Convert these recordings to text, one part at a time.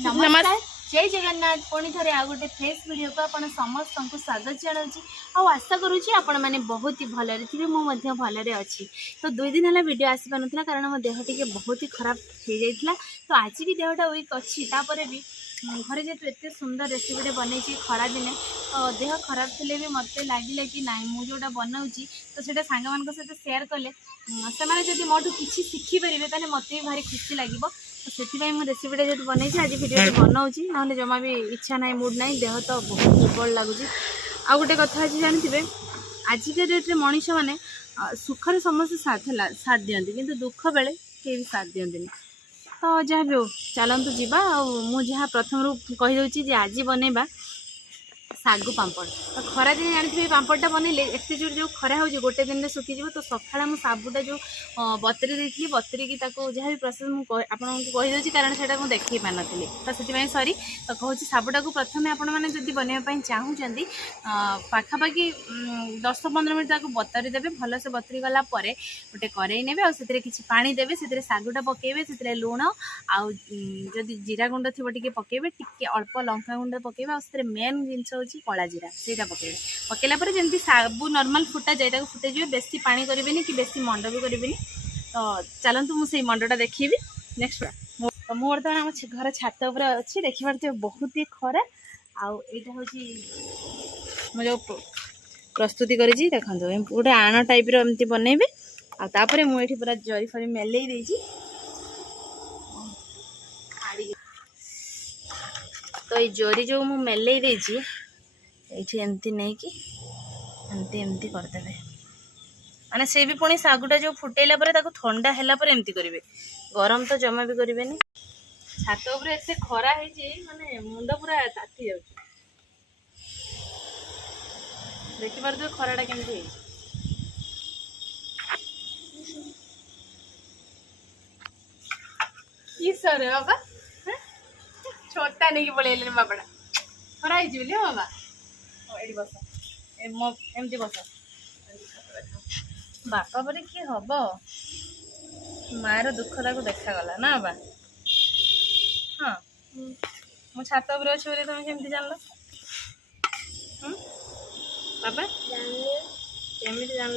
नमस्कार जय जगन्नाथ पुणी थे आ गए फ्रेश वीडियो को आप समस्त को स्वागत जनाऊँगी आशा करुँची आपण मैंने बहुत ही भलरे थे मुझे भलरे अच्छी तो 2 दिन है वीडियो आसी पार ना कारण मो देह टी बहुत ही खराब हो जाता तो आज भी देहटा वीक अच्छी तापर भी घरे जेहतु एत सुंदर रेसिपीटे बनई खरा दिने तो देह खराब थे भी मत लगे कि ना मुझे जोटा बनाऊँगी तो सीटा सांग मान सहित सेयार कले से मोटू किसी शिखिपारे तो मत भी भारी खुशी लगे तो से रेसिपीटा जो बनई आज भिडियो बनाऊँगी ना जमा भी इच्छा ना मुड ना देह तो बहुत दुर्बल लगुच आ गए कथा आज जानते आजिका डेट्रे मनीष मैंने सुखर समस्त साथ दिखती किंतु दुख बेले के भी साथ दिखती तो जहाँ भी हो चलतु जावा मुझे प्रथम रू कहीदे आज बनवा सागु पापड़ तो खरा दिन जानते पापड़टा बनइले एत जोर जो खरा हो गोटे दिन में सुखीज तो सका मुझे साबुटा जो बतरी देती बतरी की जहाँ भी प्रोसेस मुझे कारण से देखी पार नी तो से सरी तो कहूँ साबुटा को प्रथम आपण मैंने बनवाई चाहूँगी पाखापाखि 10-15 मिनट बतरी देवे भल से बतरी गला गोटे कड़े ने किसी पानी देवे से सागुटा पकेबे से लुण आउ जीरा गुंड थी टे पकेबे टे अल्प लंका गुंड पकेबे मेन जिनस हूँ कला जीरा से पकेबे पकेला जमी साबु नॉर्मल फुटा जाए फुटे बेसी पानी करेंगे कि बेसी मंड भी करेंगे तो चलतु मुझे मंडटा देखी नेक्स्ट तो मुझे बर्तमान आम घर छात उपर अच्छी देखिए बहुत ही खरा आईटा हूँ मुझे जो प्रस्तुति करी देखो गोटे आण टाइप रमती बनइबे आपर मुझे पूरा जरी फरी मेल तो ये जरी जो मु मेल ये एमती नहीं कि एमती करदे माने से भी पुणी सागुटा जो फुटेला ठंडा है एमती करेंगे गरम तो जमा भी करेंगे छात उपर एत खरा है माने मुंड पूरा ताती जा देखिए खराटा केमती सर बाबा छोटा नहीं पड़े बाबाटा खरा है बाबा ये बस एमती बस बापा पर किए हम मार दुखता को देखागला ना बाबा हाँ मो छात उपर अच्छे बोले तुम केमती जान बाबा केमी जान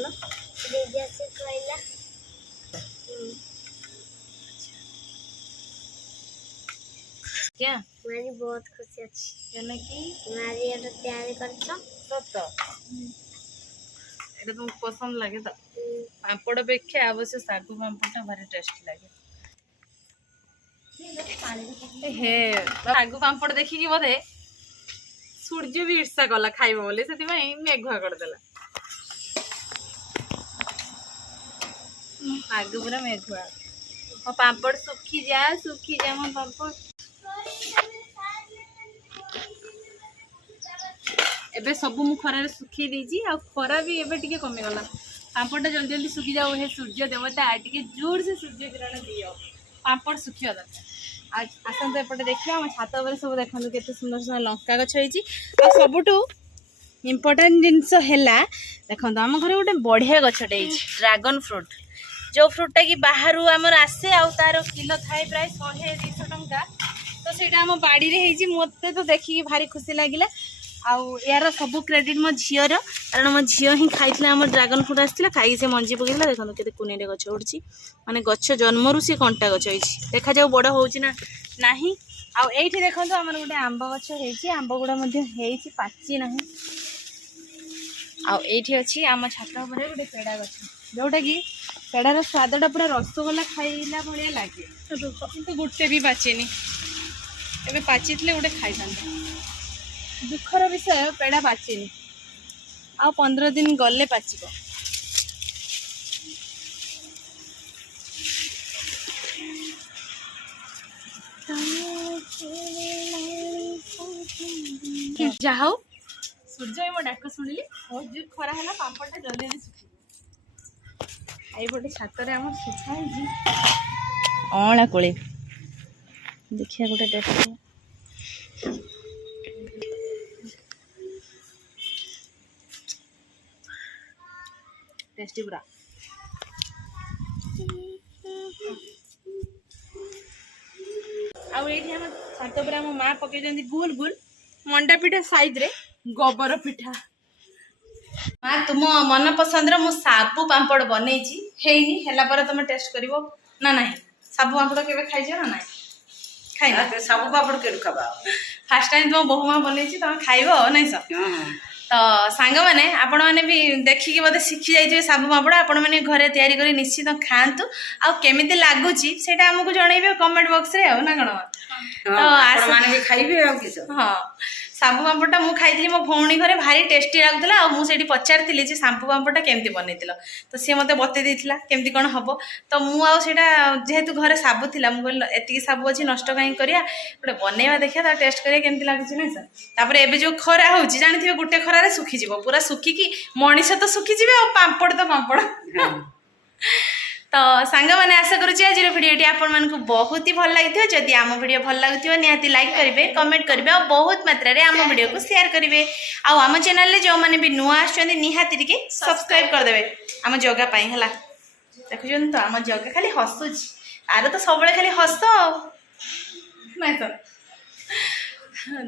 क्या मारी बहुत खुशी अच्छी कि मारी ये तैयारी करछो सत ये तुमको पसंद लगे तो पापड़ अपेक्षा अवश्य सागु पापड़टा भारी टेस्टी लगे हे सागु पापड़ देखिकी बोधे सूर्य भी ईर्षा कला खाइब बोले से मेघुआ करदेला सागु पूरा मेघुआ मो पापड़ सुखी जा मो पापड़ एबे सबू मु खरारे सुखी देजी आ खरा भी एबे टिके कमी गला पापड़टा जल्दी जल्दी सुखी जाओ हे सूर्य देवता टिके जोर से सूर्य किरण दियो पापड़ सुखिया दरकार आज आसंत एपटे देखिए आम छात उपर सब देखो केते सुंदर सुंदर लंका गछ होईची आ सबुठू इम्पोर्टेंट जिनस हैला देखो आम घर गोटे बढ़िया गछटे होईची ड्रैगन फ्रूट जो फ्रूटा कि बाहर आमर आसे आ तार किलो थाए प्राय 100-200 टंका तो सेटा आम बाड़ी रे होईची मते तो देखिकी भारी खुशी लागिला आउ यार सब क्रेडिट मो झीर कारण मो झी ही खाई आम ड्रैगन फ्रूट आसाला खाई से मंजी पकड़ा देखो के कुनी गछ उड़ी माने गछ जन्मरू सी कंटा गछ होती देखा जाऊ बड़ हो ना आईठी देखो आम गोटे आंब गछ होती आंब गुड़ा पाची ना आईठी अच्छी आम छात उपर गोटे पेड़ा गछ जोटा कि पेड़ार स्वादटा पूरा रसगोला खाइला भाया लगे किंतु गोटे भी पाचेनी एबे पाची गोटे खाई था दुखर विषय पेड़ा पाचेनी आ 15 दिन गले पाचिब जहा सूर्य मो डाक शुणिली बहुत जोर खरा है पापड़टा जल्दी जल्दी सुखी आईपटे छात आम सुखाई अँला कोले देखिए गोटे टेस्ट टेस्टी पूरा आउ ये हम छात पर आम माँ पकई गुल गुल मंडा पिठा साइज रे गोबर पिठा माँ तुम मन पसंद मु साबु पापड़ बनई है तुम टेस्ट कर ना ना साबु पापड़ के खाई ना ना खाई सब पापड़ के खावा फास्ट टाइम तुम बहु माँ बनई तुम खाइब नहीं सर तो सांग मैंने आपण मैंने भी देखिकी बोधे शिखी जाइए साबु पापड़ आपण मैंने घरे तैयारी कर निश्चित खातु आउ केमिति लागुची सेटा हमको जनइबे कमेंट बॉक्स रे हो ना कण तो माने भी खाइबे आ किस हाँ साबु पापड़टा मु खाई मो भौणी घरे भारी टेस्टी लगुला और मुझे पचारि साबु पापड़टा केमती बनई तो सी मत बतई देथिला केमती कौन हम तो मुझे जेहेतु घरे साबु थिला मु कहली एतिकी साबु अच्छी नष्ट कहीं करिया गोटे बनैबा देखिया टेस्ट करिया केमती लागुची नहीं सर तापर एबे जो खरा होउची जानिथिबे गुटे खरारे सुखी जीवो पूरा सुखिकी मनीष तो सुखी जीवे और पापड़ तो पापड़ तो सांग मैंने आशा करुँच आज भिडियोटी आपण मानकु बहुत ही भल लगी जदि आम भिडियो भल लगुव निहाती लाइक करेंगे कमेंट करेंगे और बहुत मात्रा रे आम भिडियो को शेयर करेंगे आम चैनल रे जो मैंने भी नुआ आसुछन्ति निहाती टिके सब्सक्राइब करदेवे आम जगह पाई हला देखुछन तो आम जगह खाली हसुची तार तो सब खाली हस नहीं तो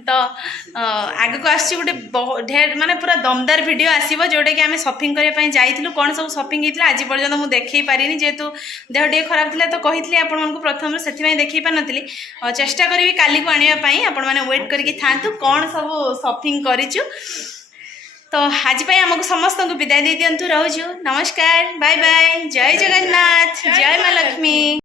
तो आग को आसी गोटे ढेर माने पूरा दमदार वीडियो आसीबो जोटे कि आमे शॉपिंग करे पई जाइथिलु कोन सब शॉपिंग हेतिला आज पर्यंत मु देखै पारिनी जेतु देह टे खराब थिला तो कहितली आपण मानकु प्रथम सेथि पई देखै पानतली चेष्टा करबी काली को आनिया पई आपण माने वेट करके थांतु कोन सब शॉपिंग करिचु तो आज पई हमकु समस्त को विदाई दे दियंतु रहउछु नमस्कार बाय बाय जय जगन्नाथ जय मां लक्ष्मी।